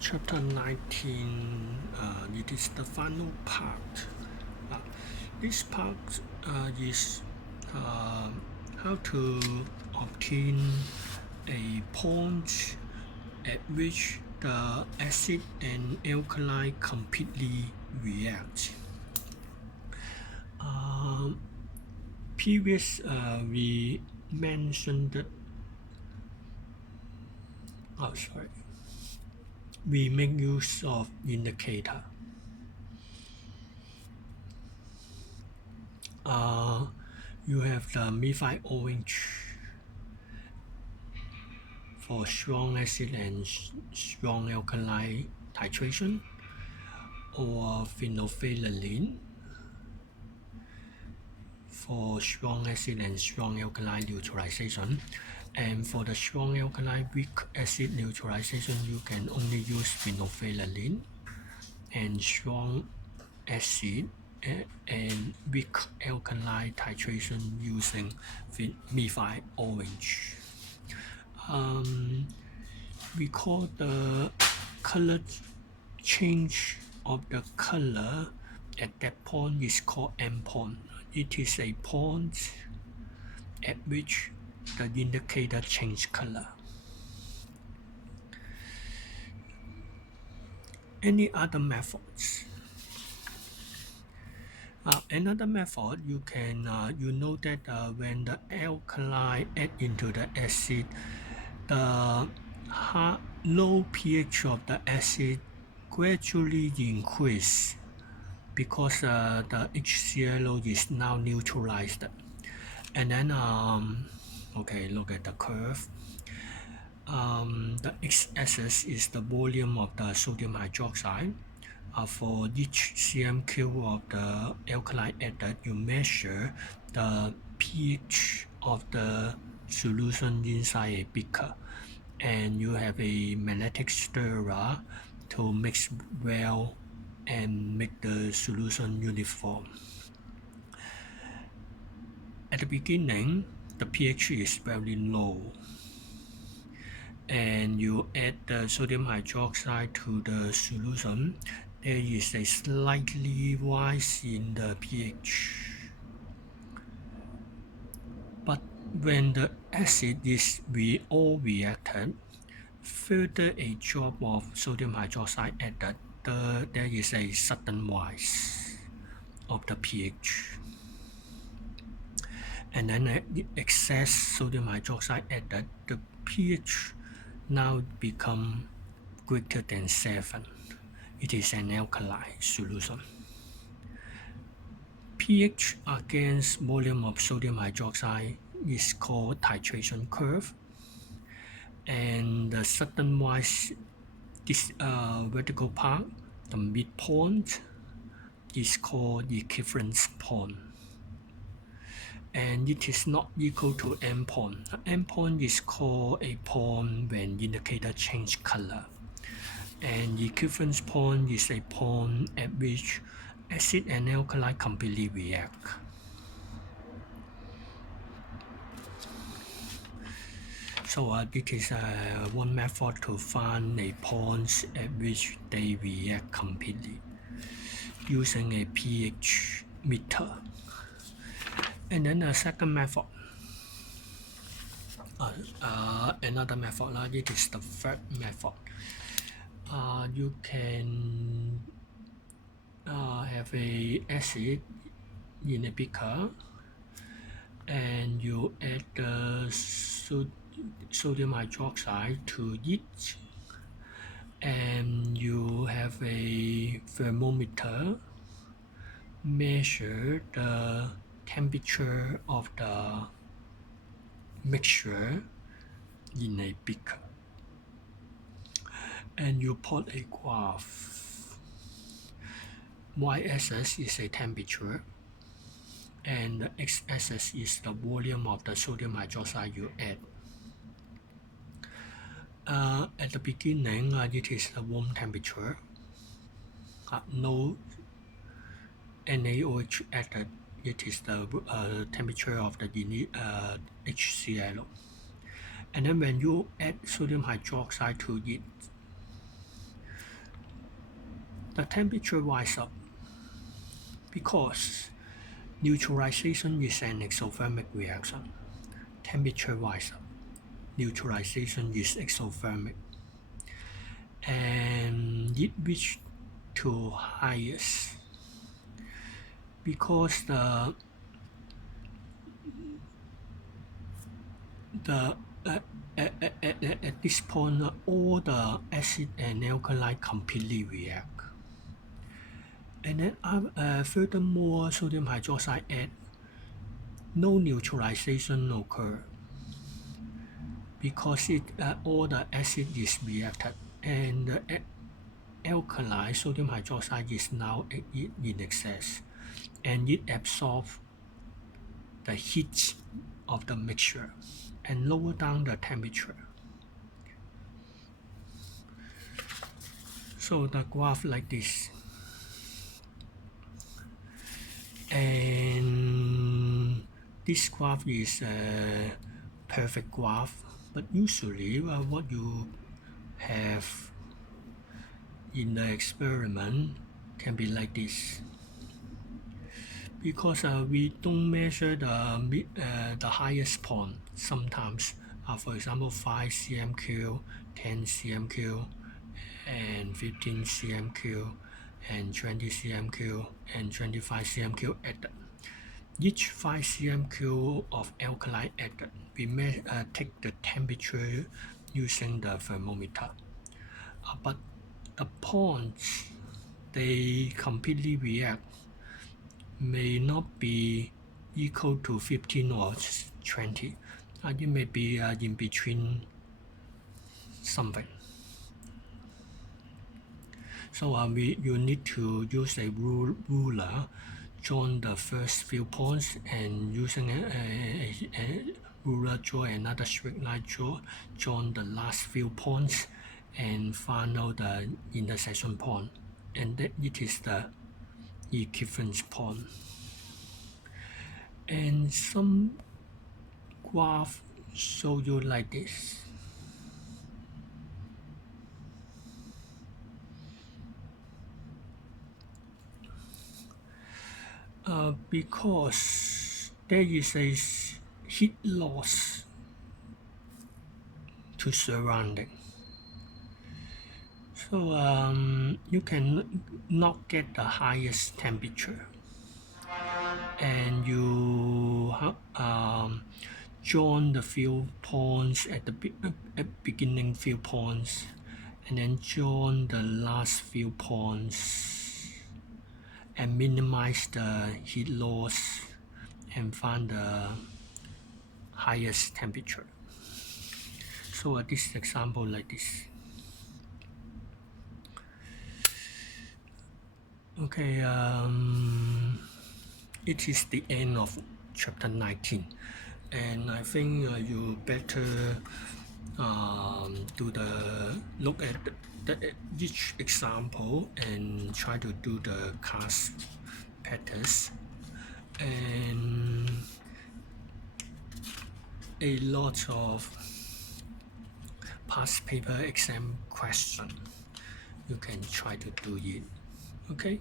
Chapter 19, it is the final part. This part is how to obtain a point at which the acid and alkali completely react. Previous we mentioned we make use of indicator. You have the methyl orange for strong acid and strong alkali titration, or phenolphthalein for strong acid and strong alkali neutralization. And for the strong alkali weak acid neutralization, you can only use phenolphthalein, and strong acid and weak alkali titration using methyl orange. We call the color change of the color at that point is called endpoint. It is a point at which the indicator change color. Any other methods? Another method you can you know that when the alkali add into the acid, the low pH of the acid gradually increase because the HCl is now neutralized. And then okay, look at the curve. The x-axis is the volume of the sodium hydroxide. For each cm cube of the alkali added, you measure the pH of the solution inside a beaker, and you have a magnetic stirrer to mix well and make the solution uniform. At the beginning, the pH is very low, and you add the sodium hydroxide to the solution. There is a slightly rise in the pH. But when the acid is all reacted, further a drop of sodium hydroxide added, there is a sudden rise of the pH. And then excess sodium hydroxide added, the pH now become greater than 7. It is an alkali solution. pH against volume of sodium hydroxide is called titration curve, and the sudden rise, this vertical part, the midpoint, is called equivalence point, and it is not equal to endpoint. Endpoint is called a point when indicator change color, and equivalence point is a point at which acid and alkali completely react. So this is one method to find a point at which they react completely using a pH meter. And then a second method, another method, it is the third method. You can have a acid in a beaker, and you add the sodium hydroxide to it, and you have a thermometer measure the temperature of the mixture in a beaker, and you plot a graph. Y-axis is a temperature, and the x-axis is the volume of the sodium hydroxide you add. At the beginning, it is the room temperature. No NaOH added. It is the temperature of the HCl. And then when you add sodium hydroxide to it, the temperature rise up because neutralization is an exothermic reaction. Temperature rise up. Neutralization is exothermic. And it reached to highest because at this point all the acid and alkali completely react. And then furthermore, sodium hydroxide add no neutralization occur because all the acid is reacted and the alkali sodium hydroxide is now in excess and it absorbs the heat of the mixture and lower down the temperature. So the graph like this. And this graph is a perfect graph, but usually what you have in the experiment can be like this. Because we don't measure the highest point sometimes, for example 5 cm3, 10 cm3, and 15 cm3, and 20 cm3, and 25 cm3 added. Each 5 cm3 of alkali added, we may take the temperature using the thermometer. But the points they completely react may not be equal to 15 or 20. It may be in between something. So you need to use a ruler, join the first few points, and using a ruler draw another straight line, join the last few points, and find out the intersection point, and that it is the equivalence point. And some graph show you like this. Because there is a heat loss to surrounding, so you can not get the highest temperature, and you join the few points at the beginning few points, and then join the last few points and minimize the heat loss and find the highest temperature. So this example like this. Okay, it is the end of chapter 19, and I think you better look at each example and try to do the cast patterns, and a lot of past paper exam question you can try to do it. Okay.